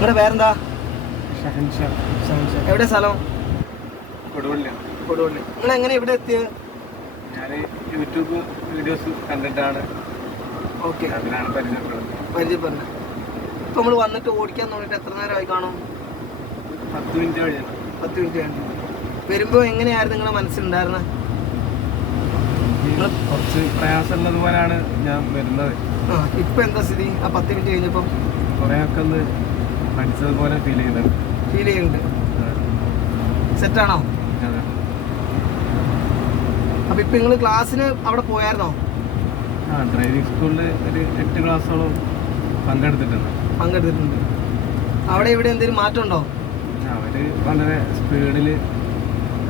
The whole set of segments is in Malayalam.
നിങ്ങളുടെ പേരെന്താ? ഷഹൻഷാ. എവിടെ സ്ഥലം? കൊടുവള്ളി. കൊടുവള്ളി. നിങ്ങൾ എങ്ങനെ ഇവിടെ എത്തിയത്? ഞാൻ യൂട്യൂബ് വീഡിയോസ് കണ്ടിട്ടാണ് അതിനാണ് പരിചയപ്പെടുന്നത്. ഇപ്പം നമ്മൾ വന്നിട്ട് ഓടിക്കാൻ തുടങ്ങിയിട്ട് എത്ര നേരമായി കാണും? 10 മിനിറ്റ് കഴിഞ്ഞു. 10 മിനിറ്റ് കഴിഞ്ഞു. വരുമ്പോൾ എങ്ങനെയായിരുന്നു നിങ്ങളുടെ മനസ്സിലുണ്ടായിരുന്നത്? കുറച്ച് പ്രയാസമുള്ളത് പോലെയാണ് ഞാൻ വരുന്നത്. ഇപ്പം എന്താ സ്ഥിതി? ആ 10 മിനിറ്റ് കഴിഞ്ഞപ്പം കുറേയൊക്കെ ഒന്ന് പഠിച്ചതുപോലെ ഫീൽ ചെയ്യുന്നുണ്ട്. സെറ്റാണോ? അതെ. അപ്പം ഇപ്പം നിങ്ങൾ ക്ലാസ്സിന് അവിടെ പോയായിരുന്നോ? ഡ്രൈവിംഗ് സ്കൂളിൽ ഒരു 8 ക്ലാസ്സോളം പങ്കെടുത്തിട്ടുണ്ട്. അവിടെ ഇവിടെ എന്തെങ്കിലും മാറ്റം ഉണ്ടോ? അവർ വളരെ സ്പീഡിൽ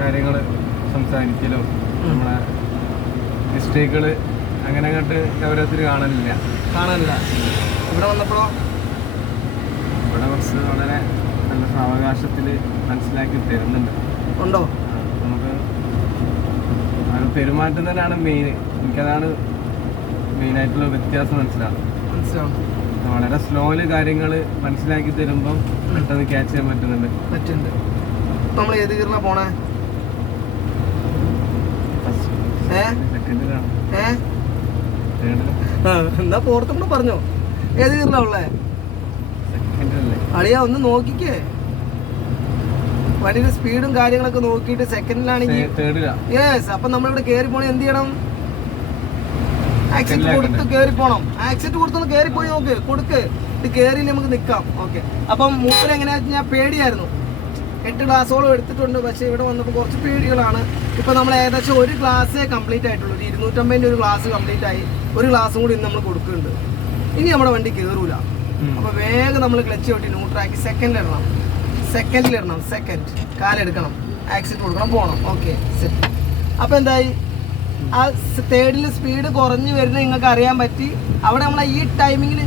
കാര്യങ്ങൾ സംസാരിക്കലോ നമ്മളെ മിസ്റ്റേക്കുകൾ അങ്ങനെ അങ്ങോട്ട് ഗൗരവത്തിൽ കാണലില്ല. ഇവിടെ വന്നപ്പോഴോ? ഇവിടെ കുറച്ച് വളരെ നല്ല സാവകാശത്തിൽ മനസ്സിലാക്കി തരുന്നുണ്ട്. ഉണ്ടോ? നമുക്ക് പെരുമാറ്റം തന്നെയാണ് മെയിൻ. എനിക്കതാണ് മെയിനായിട്ടുള്ള വ്യത്യാസം മനസ്സിലാവും. വളരെ സ്ലോയില് കാര്യങ്ങൾ മനസ്സിലാക്കി തരുമ്പം പെട്ടെന്ന് ക്യാച്ച് ചെയ്യാൻ പറ്റുന്നുണ്ട്. നമ്മൾ ഏത് ഗിയറിലാണ് പോണേ? എന്നാ പുറത്തുകൂടെ പറഞ്ഞോ, ഏത് ഗിയറിലാ ഉള്ളേ? അളിയാ ഒന്ന് നോക്കിക്കേ, വണ്ടിയുടെ സ്പീഡും കാര്യങ്ങളൊക്കെ നോക്കിയിട്ട് സെക്കൻഡിലാണെങ്കിൽ യെസ്. അപ്പൊ നമ്മളിവിടെ കയറി പോണേ എന്ത് ചെയ്യണം? ആക്സിഡന്റ് കൊടുത്ത് കയറി പോണം. ആക്സിഡന്റ് കൊടുത്തൊന്ന് കയറി പോയി നോക്ക്, കൊടുക്ക്. ഇത് കയറി നമുക്ക് നിൽക്കാം. ഓക്കെ. അപ്പം മൂപ്പര് എങ്ങനെയാ ഞാൻ പേടിയായിരുന്നു. 8 ക്ലാസ്സോളം എടുത്തിട്ടുണ്ട്. പക്ഷേ ഇവിടെ വന്നപ്പോൾ കുറച്ച് പേടികളാണ്. ഇപ്പം നമ്മൾ ഏകദേശം ഒരു ക്ലാസ്സേ കംപ്ലീറ്റ് ആയിട്ടുള്ളൂ. 250 ഒരു ക്ലാസ് കംപ്ലീറ്റ് ആയി. ഒരു ക്ലാസ്സും കൂടി ഇന്ന് നമ്മൾ കൊടുക്കുന്നുണ്ട്. ഇനി നമ്മുടെ വണ്ടി കയറൂല. അപ്പോൾ വേഗം നമ്മൾ ക്ലച്ച് ചവിട്ടി ന്യൂട്രാക്കി സെക്കൻഡിലിടണം. സെക്കൻഡ് കാലെടുക്കണം, ആക്സിഡന്റ് കൊടുക്കണം, പോകണം. Okay, set. അപ്പോൾ എന്തായി? ആ തേർഡിൽ സ്പീഡ് കുറഞ്ഞ് വരുന്നത് നിങ്ങൾക്ക് അറിയാൻ പറ്റി. അവിടെ നമ്മളെ ഈ ടൈമിങ്ങിൽ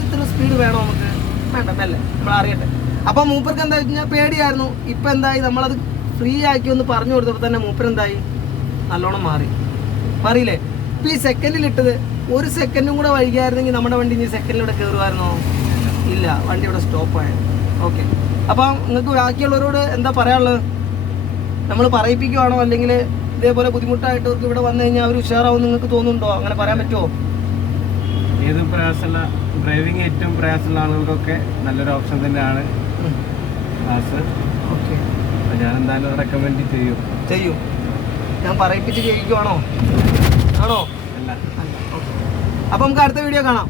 ഇത്ര സ്പീഡ് വേണോ? നമുക്ക് വേണ്ട, മെല്ലെ നമ്മൾ അറിയട്ടെ. അപ്പം മൂപ്പർക്ക് എന്താ വെച്ച് കഴിഞ്ഞാൽ പേടിയായിരുന്നു. ഇപ്പം എന്തായി? നമ്മളത് ഫ്രീ ആക്കി ഒന്ന് പറഞ്ഞു കൊടുത്തപ്പോൾ തന്നെ മൂപ്പരെന്തായി? നല്ലോണം മാറിയില്ലേ? ഇപ്പം ഈ സെക്കൻഡിലിട്ടത് 1 സെക്കൻഡും കൂടെ വൈകിയായിരുന്നെങ്കിൽ നമ്മുടെ വണ്ടി ഇനി സെക്കൻഡിലൂടെ കയറുമായിരുന്നോ? ഇല്ല, വണ്ടി ഇവിടെ സ്റ്റോപ്പായത്. ഓക്കെ. അപ്പം നിങ്ങൾക്ക് ബാക്കിയുള്ളവരോട് എന്താ പറയാനുള്ളത്? നമ്മൾ പറയിപ്പിക്കുവാണോ, അല്ലെങ്കിൽ ഇതേപോലെ ബുദ്ധിമുട്ടായിട്ട് അവർക്ക് ഇവിടെ വന്നു കഴിഞ്ഞാൽ അവർ ഉഷാറാവും നിങ്ങൾക്ക് തോന്നുന്നുണ്ടോ? അങ്ങനെ പറയാൻ പറ്റുമോ? ഏത് പ്രയാസമുള്ള ഡ്രൈവിംഗ് ഏറ്റവും പ്രയാസമുള്ള ആളുകൾക്കൊക്കെ നല്ലൊരു ഓപ്ഷൻ തന്നെയാണ് ക്ലാസ്. ഓക്കെ. അപ്പോൾ ഞാൻ എന്തായാലും റെക്കമെൻഡ് ചെയ്യും. ഞാൻ പറയിപ്പിച്ച് ചെയ്യിക്കുവാണോ? ആണോ? അല്ല. ഓക്കെ. അപ്പോൾ നമുക്ക് അടുത്ത വീഡിയോ കാണാം.